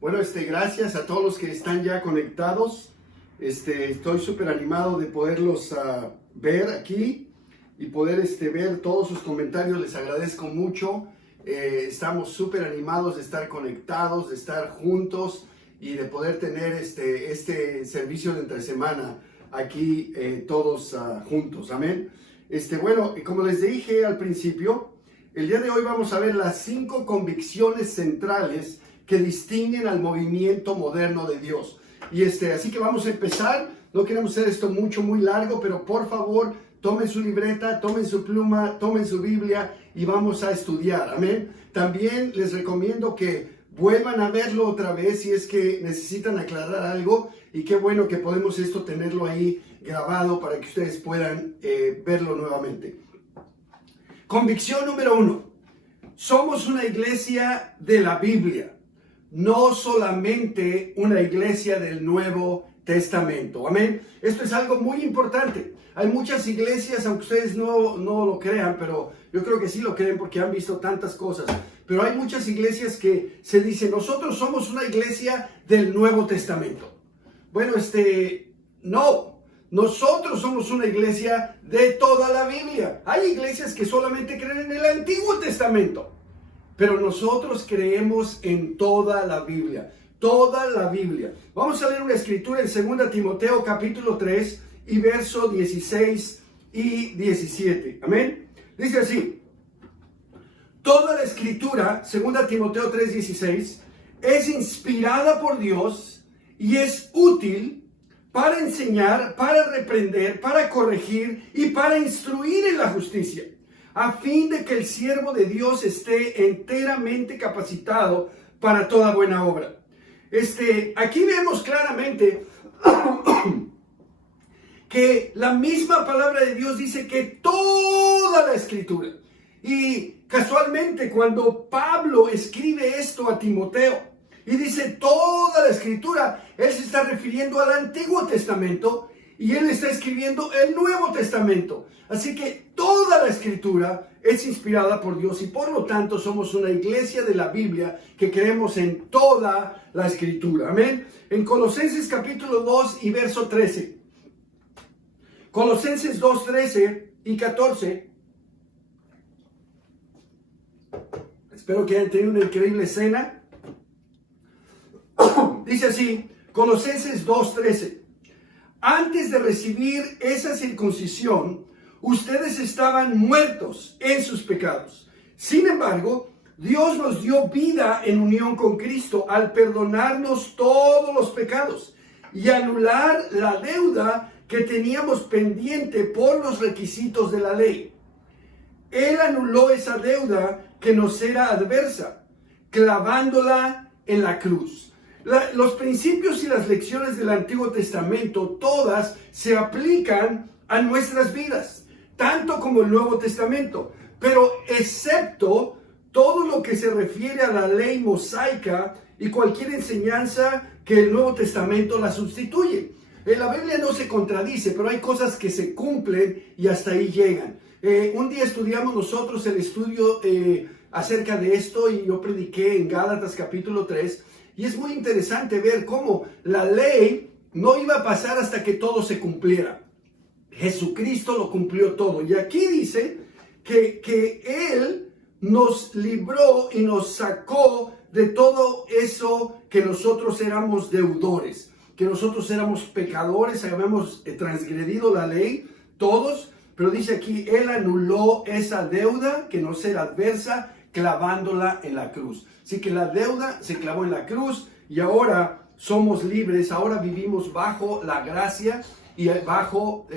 Bueno, gracias a todos los que están ya conectados. Estoy súper animado de poderlos ver aquí y poder ver todos sus comentarios. Les agradezco mucho. Estamos súper animados de estar conectados, de estar juntos y de poder tener este servicio de entre semana aquí todos juntos. Amén. Bueno, como les dije al principio, el día de hoy vamos a ver las 5 convicciones centrales que distinguen al movimiento moderno de Dios. Y así que vamos a empezar. No queremos hacer esto muy largo, pero por favor, tomen su libreta, tomen su pluma, tomen su Biblia y vamos a estudiar. Amén. También les recomiendo que vuelvan a verlo otra vez si es que necesitan aclarar algo. Y qué bueno que podemos tenerlo ahí grabado para que ustedes puedan verlo nuevamente. Convicción número 1. Somos una iglesia de la Biblia, no solamente una iglesia del Nuevo Testamento. Amén. Esto es algo muy importante. Hay muchas iglesias, aunque ustedes no lo crean, pero yo creo que sí lo creen porque han visto tantas cosas. Pero hay muchas iglesias que se dicen, nosotros somos una iglesia del Nuevo Testamento. Bueno, no. Nosotros somos una iglesia de toda la Biblia. Hay iglesias que solamente creen en el Antiguo Testamento. Pero nosotros creemos en toda la Biblia. Toda la Biblia. Vamos a leer una escritura en 2 Timoteo capítulo 3 y verso 16 y 17. Amén. Dice así. Toda la escritura, 2 Timoteo 3, 16, es inspirada por Dios y es útil para enseñar, para reprender, para corregir y para instruir en la justicia, a fin de que el siervo de Dios esté enteramente capacitado para toda buena obra. Aquí vemos claramente que la misma palabra de Dios dice que toda la escritura, y casualmente cuando Pablo escribe esto a Timoteo, y dice toda la escritura, él se está refiriendo al Antiguo Testamento y él está escribiendo el Nuevo Testamento. Así que toda la escritura es inspirada por Dios y por lo tanto somos una iglesia de la Biblia que creemos en toda la escritura. Amén. En Colosenses capítulo 2 y verso 13. Colosenses 2, 13 y 14. Espero que hayan tenido una increíble cena. Dice así, Colosenses 2:13. Antes de recibir esa circuncisión, ustedes estaban muertos en sus pecados. Sin embargo, Dios nos dio vida en unión con Cristo al perdonarnos todos los pecados y anular la deuda que teníamos pendiente por los requisitos de la ley. Él anuló esa deuda que nos era adversa, clavándola en la cruz. Los principios y las lecciones del Antiguo Testamento, todas se aplican a nuestras vidas, tanto como el Nuevo Testamento, pero excepto todo lo que se refiere a la ley mosaica y cualquier enseñanza que el Nuevo Testamento la sustituye. La Biblia no se contradice, pero hay cosas que se cumplen y hasta ahí llegan. Un día estudiamos nosotros el estudio acerca de esto y yo prediqué en Gálatas capítulo 3. Y es muy interesante ver cómo la ley no iba a pasar hasta que todo se cumpliera. Jesucristo lo cumplió todo. Y aquí dice que Él nos libró y nos sacó de todo eso que nosotros éramos deudores, que nosotros éramos pecadores, habíamos transgredido la ley, todos. Pero dice aquí, Él anuló esa deuda que nos era adversa, clavándola en la cruz. Así que la deuda se clavó en la cruz y ahora somos libres, ahora vivimos bajo la gracia y bajo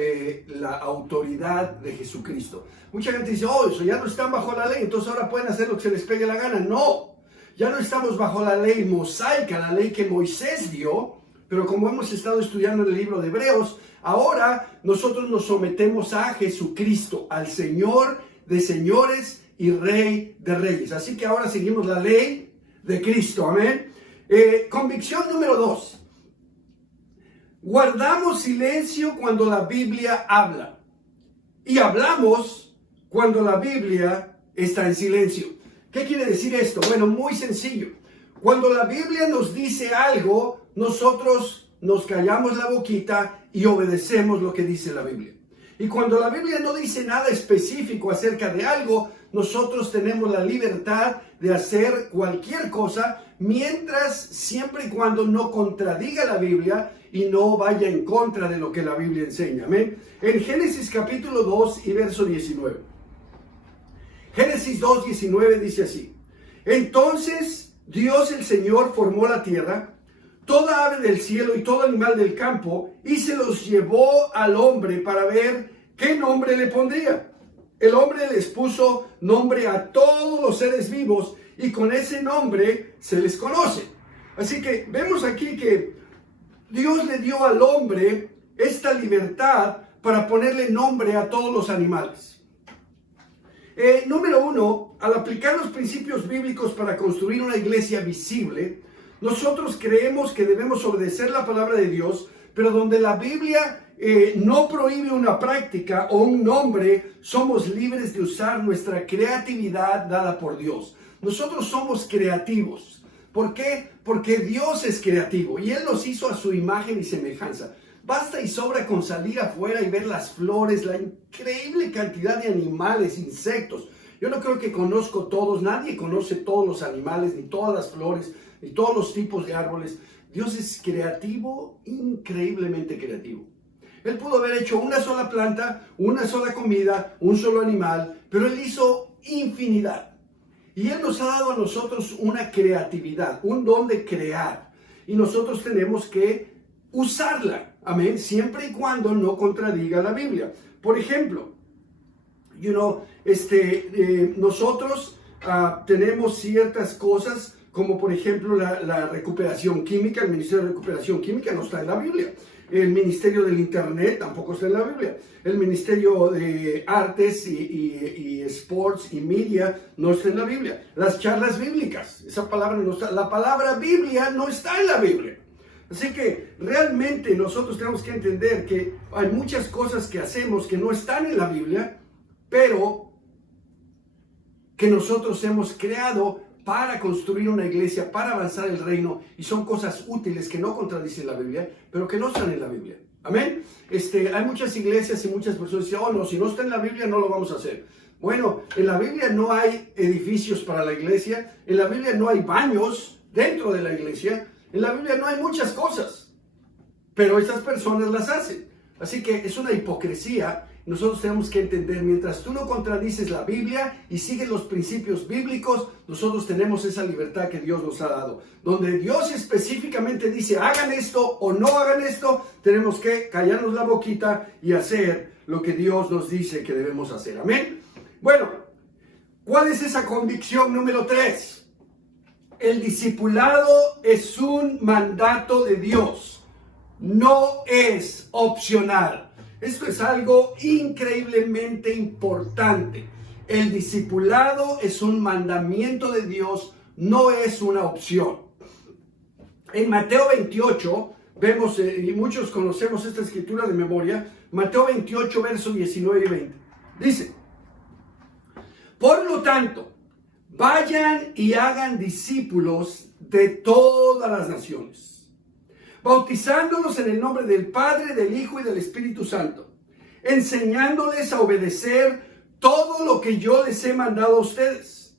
la autoridad de Jesucristo. Mucha gente dice, eso ya no están bajo la ley, entonces ahora pueden hacer lo que se les pegue la gana. No, ya no estamos bajo la ley mosaica, la ley que Moisés dio, pero como hemos estado estudiando en el libro de Hebreos, ahora nosotros nos sometemos a Jesucristo, al Señor de señores y Rey de reyes. Así que ahora seguimos la ley de Cristo. Amén. Convicción número 2. Guardamos silencio cuando la Biblia habla. Y hablamos cuando la Biblia está en silencio. ¿Qué quiere decir esto? Bueno, muy sencillo. Cuando la Biblia nos dice algo, nosotros nos callamos la boquita y obedecemos lo que dice la Biblia. Y cuando la Biblia no dice nada específico acerca de algo, nosotros tenemos la libertad de hacer cualquier cosa, mientras, siempre y cuando no contradiga la Biblia y no vaya en contra de lo que la Biblia enseña. Amén. En Génesis capítulo 2 y verso 19. Génesis 2, 19 dice así: entonces Dios el Señor formó la tierra, toda ave del cielo y todo animal del campo, y se los llevó al hombre para ver qué nombre le pondría. El hombre les puso nombre a todos los seres vivos y con ese nombre se les conoce. Así que vemos aquí que Dios le dio al hombre esta libertad para ponerle nombre a todos los animales. Número uno, al aplicar los principios bíblicos para construir una iglesia visible, nosotros creemos que debemos obedecer la palabra de Dios, pero donde la Biblia no prohíbe una práctica o un nombre, somos libres de usar nuestra creatividad dada por Dios. Nosotros somos creativos. ¿Por qué? Porque Dios es creativo y Él nos hizo a su imagen y semejanza. Basta y sobra con salir afuera y ver las flores, la increíble cantidad de animales, insectos. Yo no creo que conozco todos, nadie conoce todos los animales, ni todas las flores, ni todos los tipos de árboles. Dios es creativo, increíblemente creativo. Él pudo haber hecho una sola planta, una sola comida, un solo animal, pero Él hizo infinidad. Y Él nos ha dado a nosotros una creatividad, un don de crear. Y nosotros tenemos que usarla, amén, siempre y cuando no contradiga la Biblia. Por ejemplo, nosotros tenemos ciertas cosas, como por ejemplo la recuperación química. El Ministerio de Recuperación Química no está en la Biblia. El Ministerio del Internet tampoco está en la Biblia. El Ministerio de Artes y Sports y Media no está en la Biblia. Las charlas bíblicas, esa palabra no está. La palabra Biblia no está en la Biblia. Así que realmente nosotros tenemos que entender que hay muchas cosas que hacemos que no están en la Biblia, pero que nosotros hemos creado para construir una iglesia, para avanzar el reino, y son cosas útiles que no contradicen la Biblia, pero que no están en la Biblia. Amén. Hay muchas iglesias y muchas personas que dicen, oh no, si no está en la Biblia no lo vamos a hacer. Bueno, en la Biblia no hay edificios para la iglesia, en la Biblia no hay baños dentro de la iglesia, en la Biblia no hay muchas cosas, pero estas personas las hacen. Así que es una hipocresía. Nosotros tenemos que entender, mientras tú no contradices la Biblia y sigues los principios bíblicos, nosotros tenemos esa libertad que Dios nos ha dado. Donde Dios específicamente dice, hagan esto o no hagan esto, tenemos que callarnos la boquita y hacer lo que Dios nos dice que debemos hacer. Amén. Bueno, ¿cuál es esa convicción número 3? El discipulado es un mandato de Dios, no es opcional. Esto es algo increíblemente importante. El discipulado es un mandamiento de Dios, no es una opción. En Mateo 28, vemos, y muchos conocemos esta escritura de memoria, Mateo 28, versos 19 y 20. Dice, por lo tanto, vayan y hagan discípulos de todas las naciones, bautizándolos en el nombre del Padre, del Hijo y del Espíritu Santo, enseñándoles a obedecer todo lo que yo les he mandado a ustedes.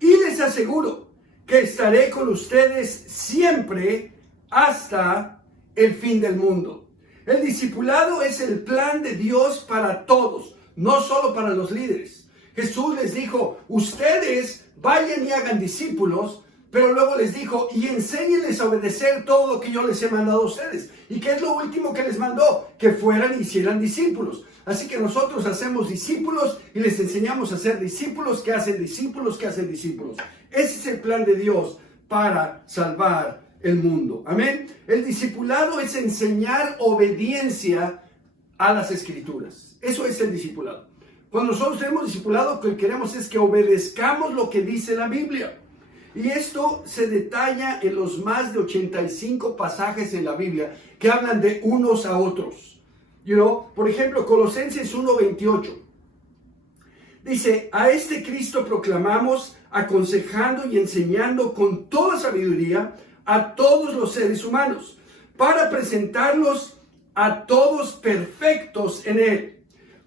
Y les aseguro que estaré con ustedes siempre hasta el fin del mundo. El discipulado es el plan de Dios para todos, no solo para los líderes. Jesús les dijo, ustedes vayan y hagan discípulos, pero luego les dijo, y enséñenles a obedecer todo lo que yo les he mandado a ustedes. ¿Y qué es lo último que les mandó? Que fueran y hicieran discípulos. Así que nosotros hacemos discípulos y les enseñamos a ser discípulos que hacen discípulos que hacen discípulos. Ese es el plan de Dios para salvar el mundo. Amén. El discipulado es enseñar obediencia a las Escrituras. Eso es el discipulado. Cuando nosotros tenemos discipulado, lo que queremos es que obedezcamos lo que dice la Biblia. Y esto se detalla en los más de 85 pasajes en la Biblia que hablan de unos a otros. Por ejemplo, Colosenses 1:28. Dice, a este Cristo proclamamos, aconsejando y enseñando con toda sabiduría a todos los seres humanos, para presentarlos a todos perfectos en Él.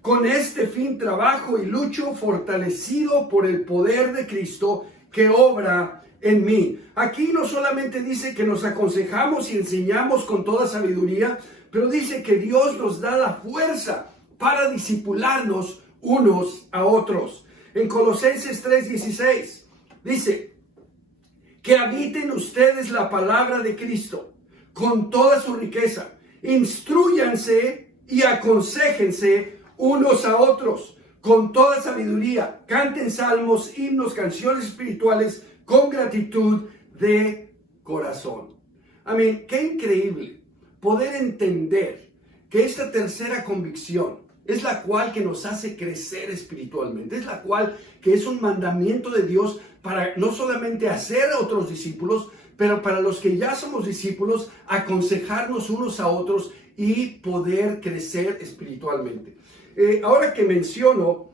Con este fin trabajo y lucho, fortalecido por el poder de Cristo que obra en mí. Aquí no solamente dice que nos aconsejamos y enseñamos con toda sabiduría, pero dice que Dios nos da la fuerza para discipularnos unos a otros. En Colosenses 3:16 dice que habiten ustedes la palabra de Cristo con toda su riqueza. Instrúyanse y aconséjense unos a otros con toda sabiduría. Canten salmos, himnos, canciones espirituales con gratitud de corazón. Amén. Qué increíble poder entender que esta tercera convicción es la cual que nos hace crecer espiritualmente, es la cual que es un mandamiento de Dios para no solamente hacer a otros discípulos, pero para los que ya somos discípulos, aconsejarnos unos a otros y poder crecer espiritualmente. Ahora que menciono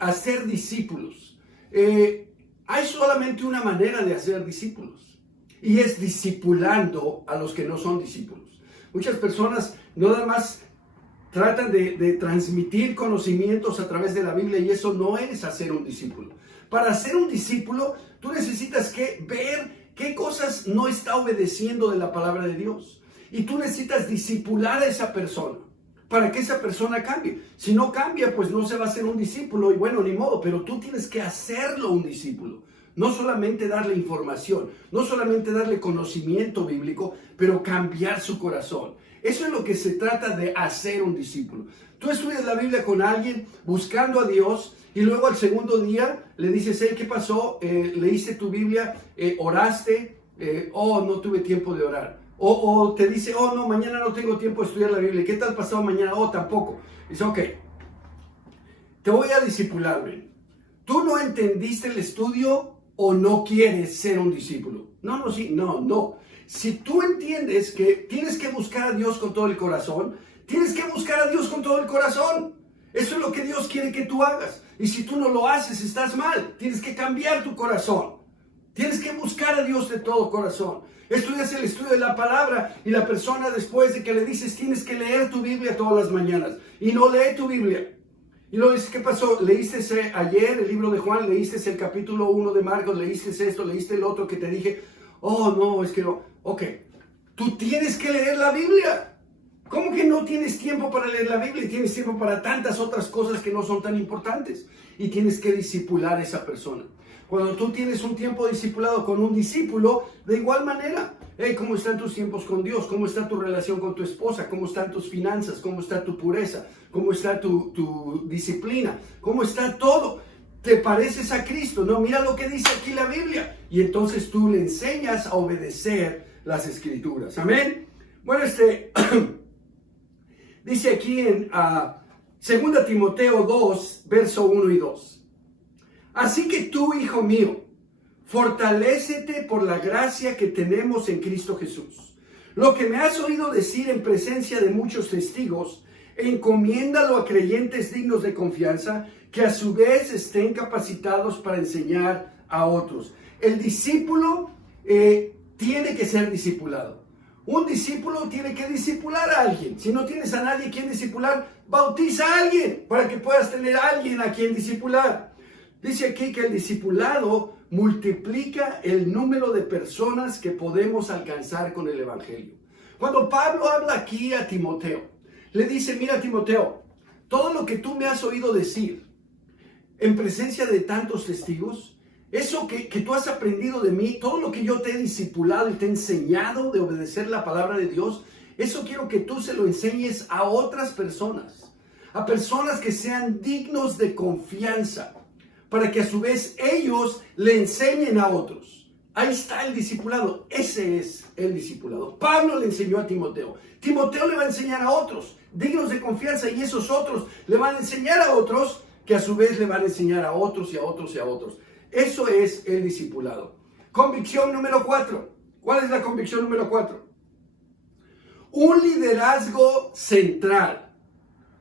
hacer discípulos, hay solamente una manera de hacer discípulos, y es discipulando a los que no son discípulos. Muchas personas nada más tratan de transmitir conocimientos a través de la Biblia, y eso no es hacer un discípulo. Para ser un discípulo, tú necesitas que ver qué cosas no está obedeciendo de la palabra de Dios. Y tú necesitas discipular a esa persona para que esa persona cambie. Si no cambia, pues no se va a hacer un discípulo, y bueno, ni modo, pero tú tienes que hacerlo un discípulo. No solamente darle información, no solamente darle conocimiento bíblico, pero cambiar su corazón. Eso es lo que se trata de hacer un discípulo. Tú estudias la Biblia con alguien buscando a Dios, y luego al segundo día le dices, hey, ¿qué pasó? ¿Leíste tu Biblia? ¿Oraste? No tuve tiempo de orar. O te dice, no, mañana no tengo tiempo de estudiar la Biblia. ¿Qué tal pasado mañana? Tampoco. Dice, ok, te voy a discipular, ven. ¿Tú no entendiste el estudio o no quieres ser un discípulo? No. Si tú entiendes que tienes que buscar a Dios con todo el corazón, tienes que buscar a Dios con todo el corazón. Eso es lo que Dios quiere que tú hagas. Y si tú no lo haces, estás mal. Tienes que cambiar tu corazón. Tienes que buscar a Dios de todo corazón. Estudias el estudio de la palabra, y la persona, después de que le dices, tienes que leer tu Biblia todas las mañanas, y no lee tu Biblia. Y luego dices, ¿qué pasó? ¿Leíste ayer el libro de Juan? ¿Leíste el capítulo 1 de Marcos? ¿Leíste esto? ¿Leíste el otro que te dije? No, es que no. Ok, tú tienes que leer la Biblia. ¿Cómo que no tienes tiempo para leer la Biblia? Y tienes tiempo para tantas otras cosas que no son tan importantes. Y tienes que discipular a esa persona. Cuando tú tienes un tiempo discipulado con un discípulo, de igual manera, ¿cómo están tus tiempos con Dios? ¿Cómo está tu relación con tu esposa? ¿Cómo están tus finanzas? ¿Cómo está tu pureza? ¿Cómo está tu disciplina? ¿Cómo está todo? ¿Te pareces a Cristo? No, mira lo que dice aquí la Biblia. Y entonces tú le enseñas a obedecer las Escrituras. Amén. Bueno, dice aquí en 2 Timoteo 2, verso 1 y 2. Así que tú, hijo mío, fortalécete por la gracia que tenemos en Cristo Jesús. Lo que me has oído decir en presencia de muchos testigos, encomiéndalo a creyentes dignos de confianza, que a su vez estén capacitados para enseñar a otros. El discípulo tiene que ser discipulado. Un discípulo tiene que discipular a alguien. Si no tienes a nadie a quien discipular, bautiza a alguien para que puedas tener a alguien a quien discipular. Dice aquí que el discipulado multiplica el número de personas que podemos alcanzar con el Evangelio. Cuando Pablo habla aquí a Timoteo, le dice, mira Timoteo, todo lo que tú me has oído decir en presencia de tantos testigos, eso que tú has aprendido de mí, todo lo que yo te he discipulado y te he enseñado de obedecer la palabra de Dios, eso quiero que tú se lo enseñes a otras personas, a personas que sean dignos de confianza, para que a su vez ellos le enseñen a otros. Ahí está el discipulado. Ese es el discipulado. Pablo le enseñó a Timoteo. Timoteo le va a enseñar a otros, dignos de confianza, y esos otros le van a enseñar a otros, que a su vez le van a enseñar a otros y a otros y a otros. Eso es el discipulado. Convicción número 4. ¿Cuál es la convicción número 4? Un liderazgo central,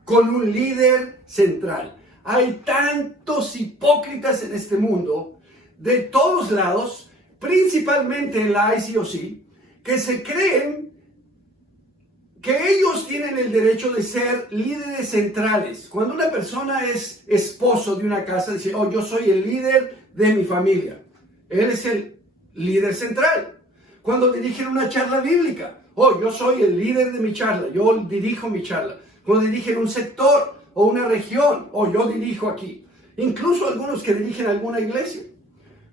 con un líder central. Hay tantos hipócritas en este mundo, de todos lados, principalmente en la ICOC, que se creen que ellos tienen el derecho de ser líderes centrales. Cuando una persona es esposo de una casa, dice, oh, yo soy el líder de mi familia. Él es el líder central. Cuando dirigen una charla bíblica, oh, yo soy el líder de mi charla, yo dirijo mi charla. Cuando dirigen un sector o una región, oh, yo dirijo aquí. Incluso algunos que dirigen alguna iglesia.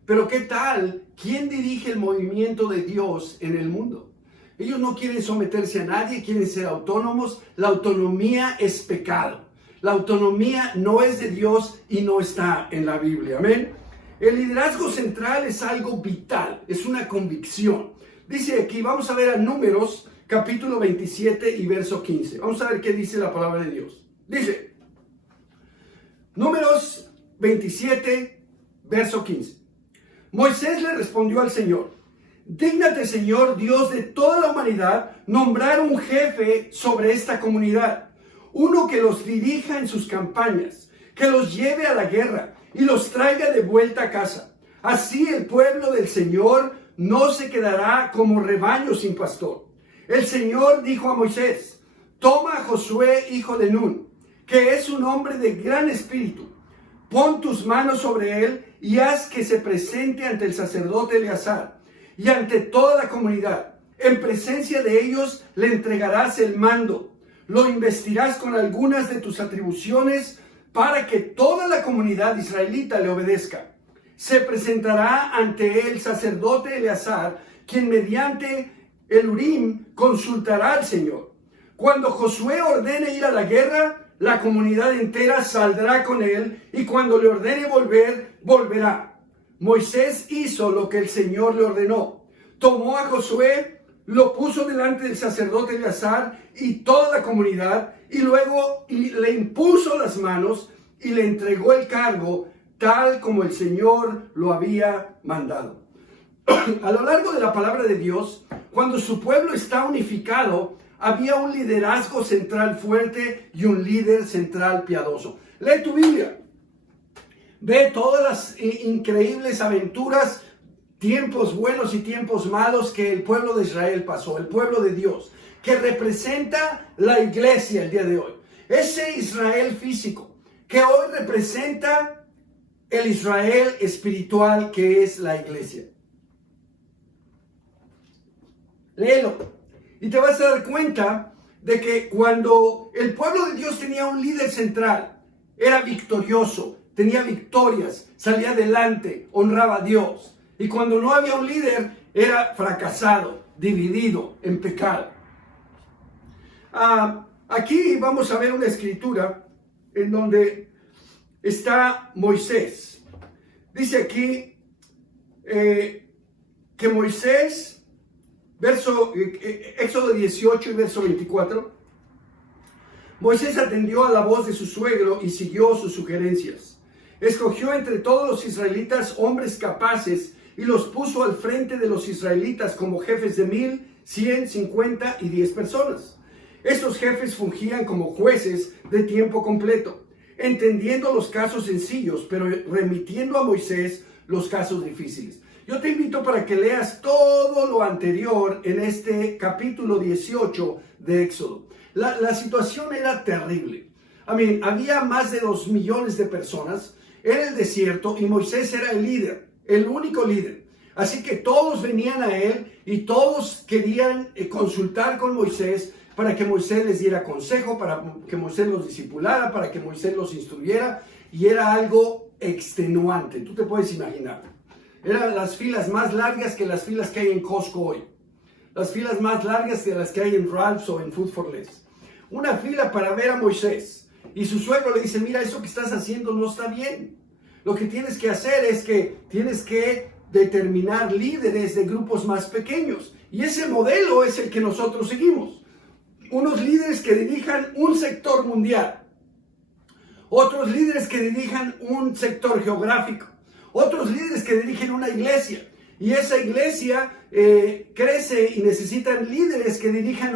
Pero ¿qué tal? ¿Quién dirige el movimiento de Dios en el mundo? Ellos no quieren someterse a nadie, quieren ser autónomos. La autonomía es pecado. La autonomía no es de Dios y no está en la Biblia. Amén. El liderazgo central es algo vital, es una convicción. Dice aquí, vamos a ver a Números, capítulo 27 y verso 15. Vamos a ver qué dice la palabra de Dios. Dice, Números 27, verso 15. Moisés le respondió al Señor, dígnate, Señor, Dios de toda la humanidad, nombrar un jefe sobre esta comunidad, uno que los dirija en sus campañas, que los lleve a la guerra y los traiga de vuelta a casa. Así el pueblo del Señor no se quedará como rebaño sin pastor. El Señor dijo a Moisés, toma a Josué, hijo de Nun, que es un hombre de gran espíritu. Pon tus manos sobre él y haz que se presente ante el sacerdote Eleazar y ante toda la comunidad. En presencia de ellos le entregarás el mando. Lo investirás con algunas de tus atribuciones para que toda la comunidad israelita le obedezca. Se presentará ante el sacerdote Eleazar, quien mediante el Urim consultará al Señor. Cuando Josué ordene ir a la guerra, la comunidad entera saldrá con él, y cuando le ordene volver, volverá. Moisés hizo lo que el Señor le ordenó. Tomó a Josué, lo puso delante del sacerdote Eleazar y toda la comunidad, y luego le impuso las manos y le entregó el cargo, tal como el Señor lo había mandado. A lo largo de la palabra de Dios, cuando su pueblo está unificado, había un liderazgo central fuerte y un líder central piadoso. Lee tu Biblia. Ve todas las increíbles aventuras, tiempos buenos y tiempos malos que el pueblo de Israel pasó, el pueblo de Dios, que representa la iglesia el día de hoy. Ese Israel físico, que hoy representa el Israel espiritual que es la iglesia. Léelo. Y te vas a dar cuenta de que cuando el pueblo de Dios tenía un líder central, era victorioso, tenía victorias, salía adelante, honraba a Dios. Y cuando no había un líder, era fracasado, dividido, en pecado. Aquí vamos a ver una escritura en donde está Moisés. Dice aquí que Moisés... Éxodo 18 y verso 24. Moisés atendió a la voz de su suegro y siguió sus sugerencias. Escogió entre todos los israelitas hombres capaces y los puso al frente de los israelitas como jefes de 1,000, 100, 50 y 10 personas. Estos jefes fungían como jueces de tiempo completo, entendiendo los casos sencillos, pero remitiendo a Moisés los casos difíciles. Yo te invito para que leas todo lo anterior en este capítulo 18 de Éxodo. La situación era terrible. Había más de 2 millones de personas en el desierto y Moisés era el líder, el único líder. Así que todos venían a él y todos querían consultar con Moisés para que Moisés les diera consejo, para que Moisés los discipulara, para que Moisés los instruyera. Y era algo extenuante, tú te puedes imaginar. Eran las filas más largas que las filas que hay en Costco hoy. Las filas más largas que las que hay en Ralph's o en Food for Less. Una fila para ver a Moisés. Y su suegro le dice, mira, eso que estás haciendo no está bien. Lo que tienes que hacer es que tienes que determinar líderes de grupos más pequeños. Y ese modelo es el que nosotros seguimos. Unos líderes que dirijan un sector mundial. Otros líderes que dirijan un sector geográfico. Otros líderes que dirigen una iglesia. Y esa iglesia crece y necesitan líderes que dirijan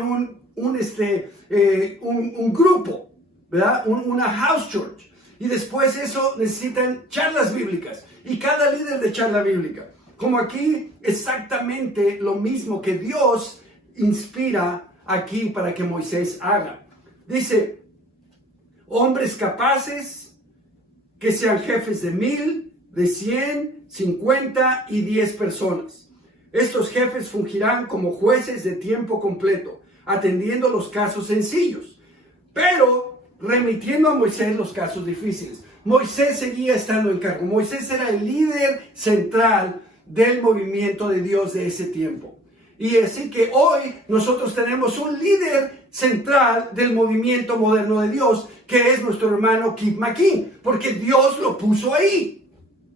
un grupo, ¿verdad? Una house church. Y después de eso necesitan charlas bíblicas. Y cada líder de charla bíblica. Como aquí exactamente lo mismo que Dios inspira aquí para que Moisés haga. Dice, hombres capaces que sean jefes de 1000, de 100, 50 y 10 personas. Estos jefes fungirán como jueces de tiempo completo, atendiendo los casos sencillos, pero remitiendo a Moisés los casos difíciles. Moisés seguía estando en cargo. Moisés era el líder central del movimiento de Dios de ese tiempo. Y así que hoy nosotros tenemos un líder central del movimiento moderno de Dios, que es nuestro hermano Kip McKean, porque Dios lo puso ahí.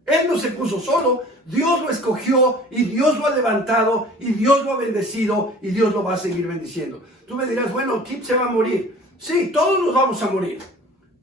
Él no se puso solo, Dios lo escogió y Dios lo ha levantado y Dios lo ha bendecido y Dios lo va a seguir bendiciendo. Tú me dirás, bueno, Kip se va a morir. Sí, todos nos vamos a morir.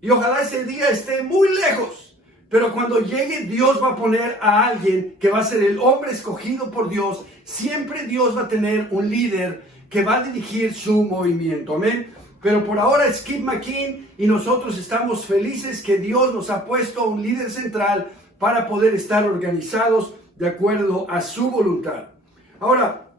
Y ojalá ese día esté muy lejos. Pero cuando llegue, Dios va a poner a alguien que va a ser el hombre escogido por Dios. Siempre Dios va a tener un líder que va a dirigir su movimiento. Amén. Pero por ahora es Kip McKean y nosotros estamos felices que Dios nos ha puesto un líder central para poder estar organizados de acuerdo a su voluntad. Ahora,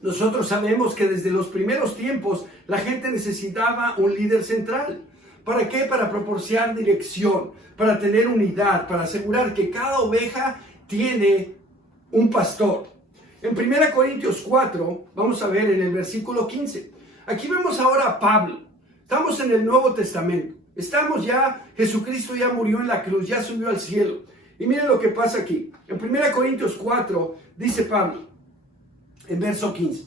nosotros sabemos que desde los primeros tiempos la gente necesitaba un líder central. ¿Para qué? Para proporcionar dirección, para tener unidad, para asegurar que cada oveja tiene un pastor. En 1 Corintios 4, vamos a ver en el versículo 15. Aquí vemos ahora a Pablo. Estamos en el Nuevo Testamento. Jesucristo ya murió en la cruz, ya subió al cielo. Y miren lo que pasa aquí. En 1 Corintios 4 dice Pablo, en verso 15.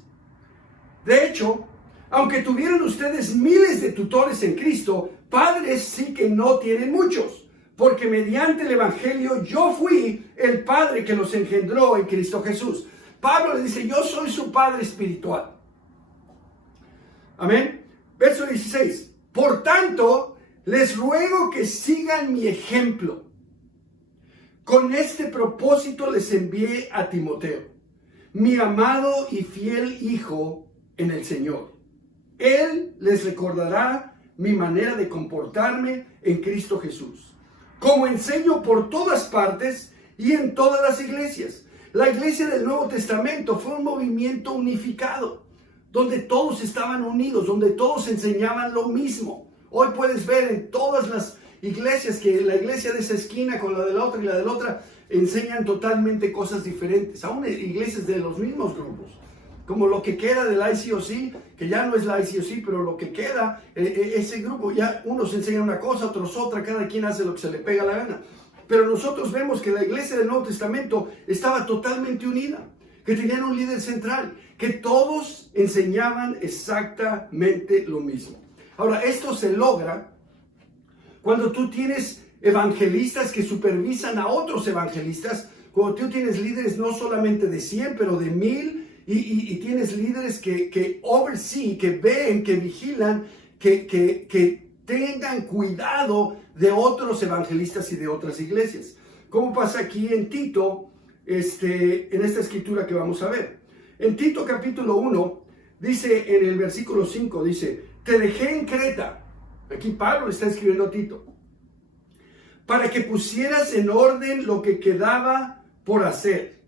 De hecho, aunque tuvieran ustedes miles de tutores en Cristo, padres sí que no tienen muchos, porque mediante el Evangelio yo fui el padre que los engendró en Cristo Jesús. Pablo le dice, yo soy su padre espiritual. Amén. Verso 16. Por tanto, les ruego que sigan mi ejemplo. Con este propósito les envié a Timoteo, mi amado y fiel hijo en el Señor. Él les recordará mi manera de comportarme en Cristo Jesús, como enseño por todas partes y en todas las iglesias. La iglesia del Nuevo Testamento fue un movimiento unificado, donde todos estaban unidos, donde todos enseñaban lo mismo. Hoy puedes ver en todas las iglesias que la iglesia de esa esquina con la de la otra y la de la otra enseñan totalmente cosas diferentes, aún iglesias de los mismos grupos. Como lo que queda del ICOC, que ya no es la ICOC, pero lo que queda, ese grupo, ya unos enseñan una cosa, otros otra, cada quien hace lo que se le pega la gana. Pero nosotros vemos que la iglesia del Nuevo Testamento estaba totalmente unida, que tenían un líder central, que todos enseñaban exactamente lo mismo. Ahora, esto se logra cuando tú tienes evangelistas que supervisan a otros evangelistas, cuando tú tienes líderes no solamente de 100, pero de 1000, y tienes líderes que oversee, que ven, que vigilan, que tengan cuidado de otros evangelistas y de otras iglesias. Como pasa aquí en Tito, en esta escritura que vamos a ver. En Tito capítulo 1, dice en el versículo 5, dice, te dejé en Creta. Aquí Pablo le está escribiendo a Tito. Para que pusieras en orden lo que quedaba por hacer.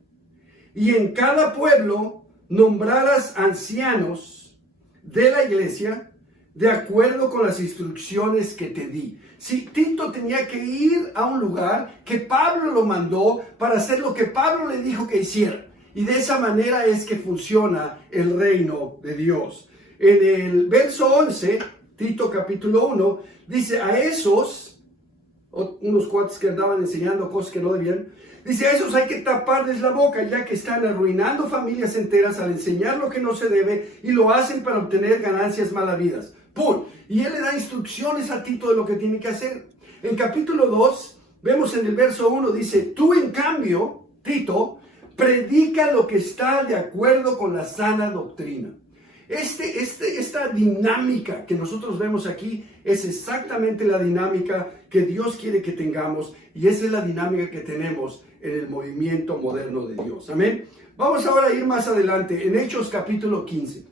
Y en cada pueblo nombraras ancianos de la iglesia de acuerdo con las instrucciones que te di. Si Tito tenía que ir a un lugar que Pablo lo mandó para hacer lo que Pablo le dijo que hiciera. Y de esa manera es que funciona el reino de Dios. En el verso 11, Tito capítulo 1, dice a esos, unos cuates que andaban enseñando cosas que no debían, dice a esos hay que taparles la boca, ya que están arruinando familias enteras al enseñar lo que no se debe y lo hacen para obtener ganancias malavidas. ¡Pum! Y él le da instrucciones a Tito de lo que tiene que hacer. En capítulo 2, vemos en el verso 1, dice, tú en cambio, Tito, predica lo que está de acuerdo con la sana doctrina. Esta dinámica que nosotros vemos aquí es exactamente la dinámica que Dios quiere que tengamos y esa es la dinámica que tenemos en el movimiento moderno de Dios. Amén. Vamos ahora a ir más adelante en Hechos capítulo 15.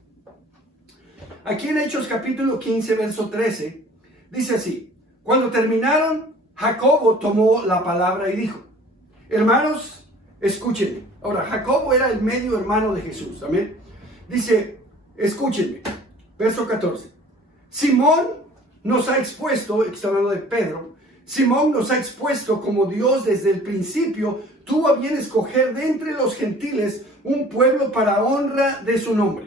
Aquí en Hechos capítulo 15, verso 13, dice así, cuando terminaron Jacobo tomó la palabra y dijo, hermanos, escúchenme. Ahora, Jacobo era el medio hermano de Jesús, amén. Dice, escúchenme, verso 14. Simón nos ha expuesto, está hablando de Pedro, Simón nos ha expuesto como Dios desde el principio tuvo a bien escoger de entre los gentiles un pueblo para honra de su nombre.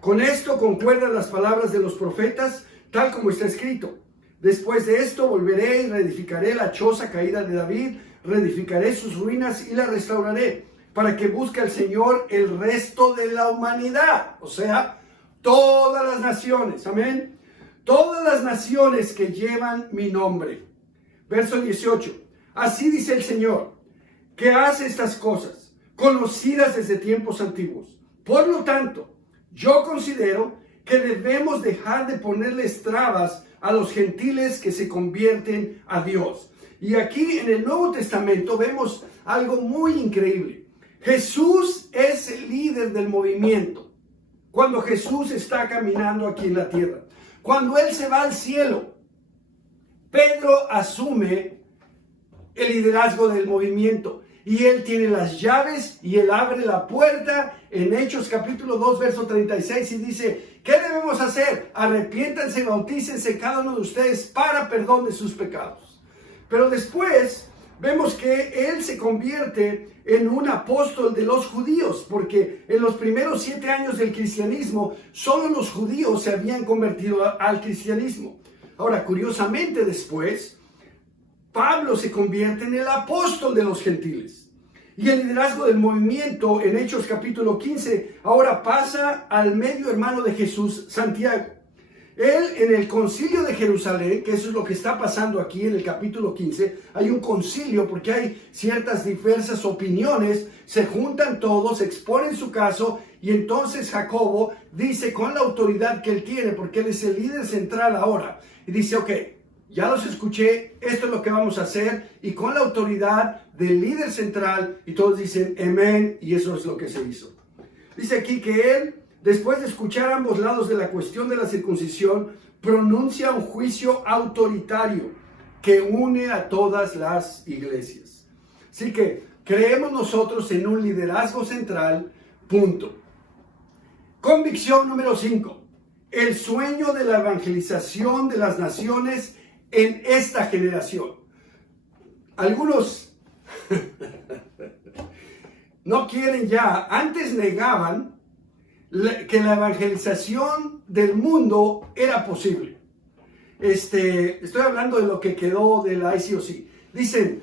Con esto concuerdan las palabras de los profetas, tal como está escrito. Después de esto volveré y reedificaré la choza caída de David, reedificaré sus ruinas y la restauraré, para que busque al Señor el resto de la humanidad. O sea, todas las naciones, amén. Todas las naciones que llevan mi nombre. Verso 18. Así dice el Señor, que hace estas cosas, conocidas desde tiempos antiguos. Por lo tanto, yo considero que debemos dejar de ponerles trabas a los gentiles que se convierten a Dios. Y aquí en el Nuevo Testamento vemos algo muy increíble. Jesús es el líder del movimiento. Cuando Jesús está caminando aquí en la tierra. Cuando Él se va al cielo, Pedro asume el liderazgo del movimiento. Y Él tiene las llaves y Él abre la puerta en Hechos capítulo 2, verso 36 y dice, ¿qué debemos hacer? Arrepiéntanse, bautícense cada uno de ustedes para perdón de sus pecados. Pero después vemos que Él se convierte en un apóstol de los judíos, porque en los primeros 7 años del cristianismo, solo los judíos se habían convertido al cristianismo. Ahora, curiosamente después, Pablo se convierte en el apóstol de los gentiles. Y el liderazgo del movimiento en Hechos capítulo 15 ahora pasa al medio hermano de Jesús, Santiago. Él en el concilio de Jerusalén, que eso es lo que está pasando aquí en el capítulo 15, hay un concilio porque hay ciertas diversas opiniones, se juntan todos, exponen su caso y entonces Jacobo dice con la autoridad que él tiene, porque él es el líder central ahora, y dice, ok, ya los escuché, esto es lo que vamos a hacer, y con la autoridad del líder central, y todos dicen amén, y eso es lo que se hizo. Dice aquí que él, después de escuchar ambos lados de la cuestión de la circuncisión, pronuncia un juicio autoritario que une a todas las iglesias. Así que creemos nosotros en un liderazgo central, punto. Convicción número 5. El sueño de la evangelización de las naciones en esta generación. Algunos no quieren ya, antes negaban que la evangelización del mundo era posible. Estoy hablando de lo que quedó de la ICOC. Dicen,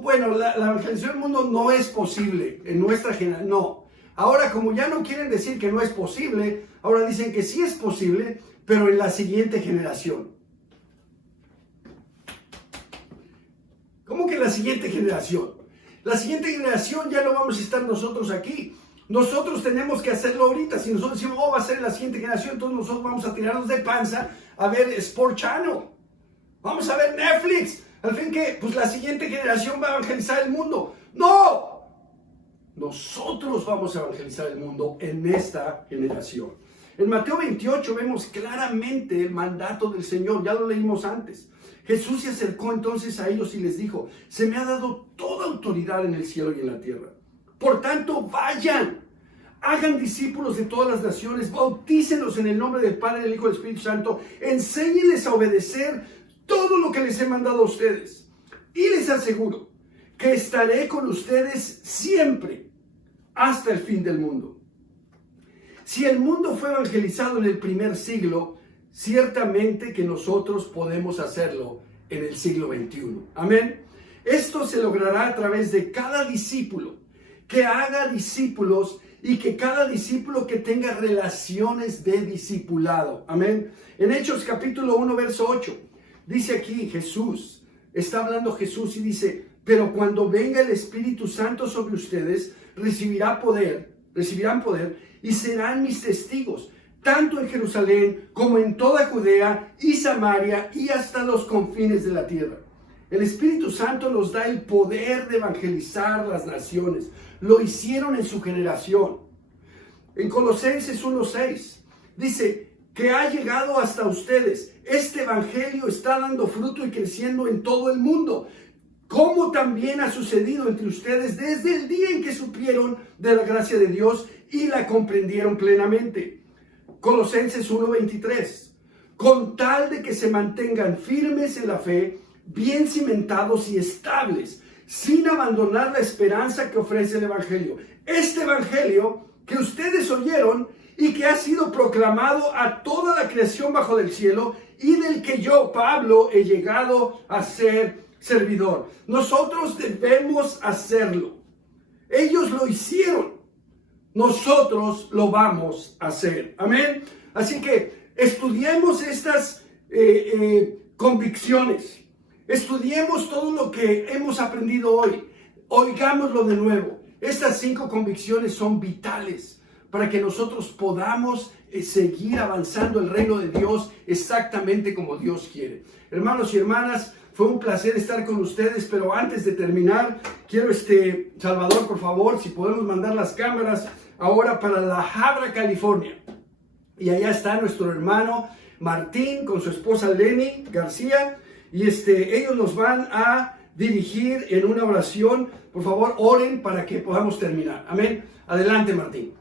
bueno, la evangelización del mundo no es posible en nuestra generación. No. Ahora, como ya no quieren decir que no es posible, ahora dicen que sí es posible, pero en la siguiente generación. ¿Cómo que la siguiente generación? La siguiente generación ya no vamos a estar nosotros aquí. Nosotros tenemos que hacerlo ahorita. Si nosotros decimos, va a ser la siguiente generación, entonces nosotros vamos a tirarnos de panza a ver Sport Channel. Vamos a ver Netflix. Al fin que, pues la siguiente generación va a evangelizar el mundo. ¡No! Nosotros vamos a evangelizar el mundo en esta generación. En Mateo 28 vemos claramente el mandato del Señor. Ya lo leímos antes. Jesús se acercó entonces a ellos y les dijo, se me ha dado toda autoridad en el cielo y en la tierra. Por tanto, vayan, hagan discípulos de todas las naciones, bautícenlos en el nombre del Padre, del Hijo y del Espíritu Santo, enséñenles a obedecer todo lo que les he mandado a ustedes. Y les aseguro que estaré con ustedes siempre hasta el fin del mundo. Si el mundo fue evangelizado en el primer siglo, ciertamente que nosotros podemos hacerlo en el siglo XXI. Amén. Esto se logrará a través de cada discípulo que haga discípulos y que cada discípulo que tenga relaciones de discipulado. Amén. En Hechos capítulo 1, verso 8, dice aquí Jesús, está hablando Jesús y dice, pero cuando venga el Espíritu Santo sobre ustedes, recibirán poder y serán mis testigos, tanto en Jerusalén como en toda Judea y Samaria y hasta los confines de la tierra. El Espíritu Santo nos da el poder de evangelizar las naciones. Lo hicieron en su generación. En Colosenses 1:6 dice, que ha llegado hasta ustedes. Este evangelio está dando fruto y creciendo en todo el mundo, como también ha sucedido entre ustedes desde el día en que supieron de la gracia de Dios y la comprendieron plenamente. Colosenses 1:23. Con tal de que se mantengan firmes en la fe, bien cimentados y estables, sin abandonar la esperanza que ofrece el evangelio. Este evangelio que ustedes oyeron y que ha sido proclamado a toda la creación bajo del cielo, y del que yo, Pablo, he llegado a ser servidor. Nosotros debemos hacerlo. Ellos lo hicieron. Nosotros lo vamos a hacer. Amén. Así que estudiemos estas convicciones. Estudiemos todo lo que hemos aprendido hoy. Oigámoslo de nuevo. Estas 5 convicciones son vitales para que nosotros podamos seguir avanzando el reino de Dios exactamente como Dios quiere. Hermanos y hermanas, fue un placer estar con ustedes, pero antes de terminar, quiero, Salvador, por favor, si podemos mandar las cámaras ahora para La Habra, California. Y allá está nuestro hermano Martín con su esposa Lenny García, y ellos nos van a dirigir en una oración. Por favor, oren para que podamos terminar. Amén. Adelante, Martín.